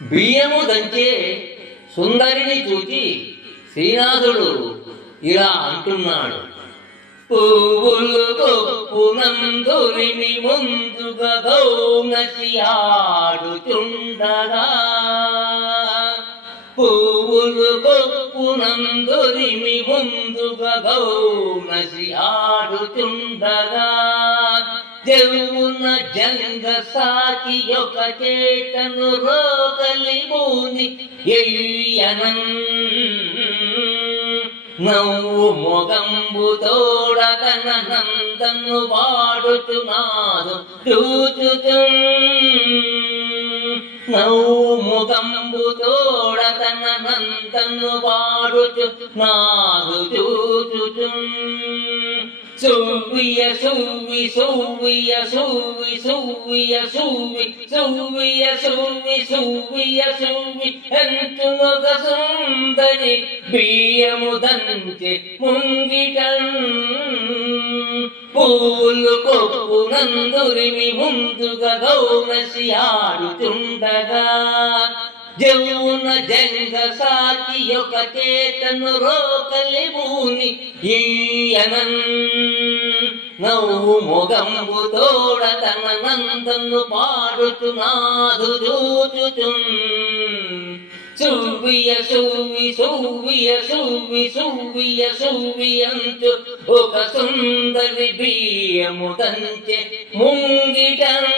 బియ్యము దంచే సుందరిని చూచి శ్రీనాథుడు ఇలా అంటున్నాడు. పువ్వులు కొప్పునందురిమి ముందుగా గౌనసి ఆడుచుండగా, పువ్వులు కొప్పునందురిమి ముందుగా గౌనసి ఆడుచుండగా, జరువున జంగ సాకి ఒక చేతను రోగలి భూని ఎయ్యనం, నవ్వు మొగంబు తోడ తన నందను వాడుచున్నాడు చూచుచున్, నవ్వు మొగంబు తోడ తన నందను వాడుచున్నాడు చూచుచున్. సువ్వియ సువ్వి సువ్వియ సువ్వి సువ్వియ సువ్వి సువ్వియ సువ్వి సువ్వియ సువ్వి ఎంతునొక సుందరి బియ్యము దంచె ముంగిటన్, పూలు కొప్పునందురిమి ముందుగా గౌనసి ఆడుచుండగా, జవున జంగ సాకి ఒక చేతను రోకలి భూని ఈయనన్, నవ్వు మొగంబు తోడ తన నందను పాడుచున్నాడు చూచుచున్. సువ్వియ సువ్వి సువ్వియ సువ్వి సువ్వియ సువ్వి అంచు ఒక సుందరి బియ్యము దంచె ముంగిటన్.